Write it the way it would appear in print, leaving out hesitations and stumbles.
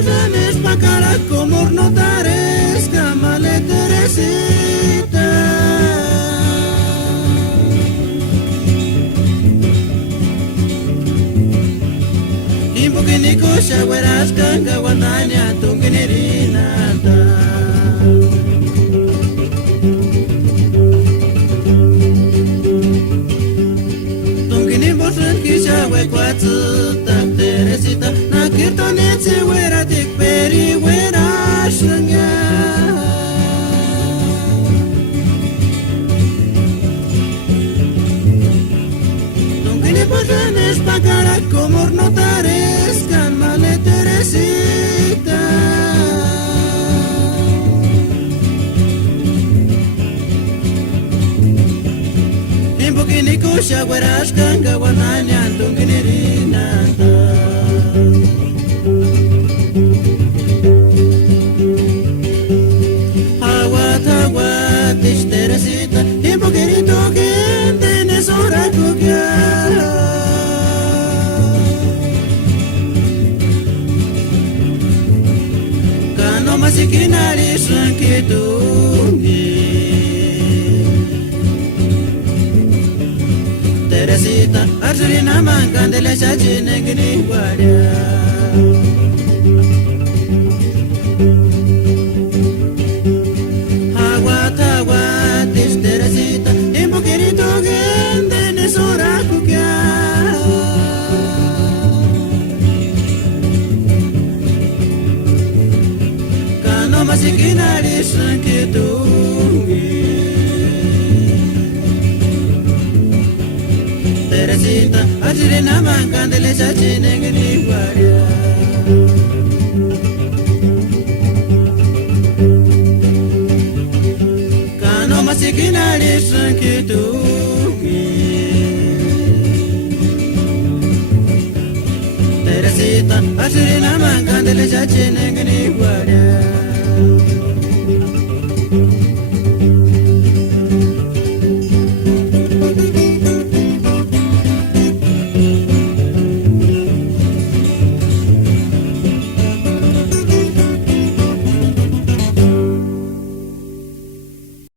posanes pa cara como notares camale Teresita. Impo que ni cosa gueras canga guandania tunginerinata. Kisha we kwatsu tak Teresita na kirtonetse wera tik peri wera shanya Tungine posanes pagara como notares can male Teresita Kini kusha gueras kanga wananya tunginirina Hawa tish Teresita Impo kirito kinte nesora kukya Kano masikinari sankitungi Teresita, arjurina mangandele shachine ngini guardia Hawa tish Teresita Impo kirito gende nesora kukya Kano masikinari sankitungi Teresita, arjurina mangandele shachine ngini guardia Kano masikinari sankitungi Teresita, arjurina mangandele shachine ngini guardia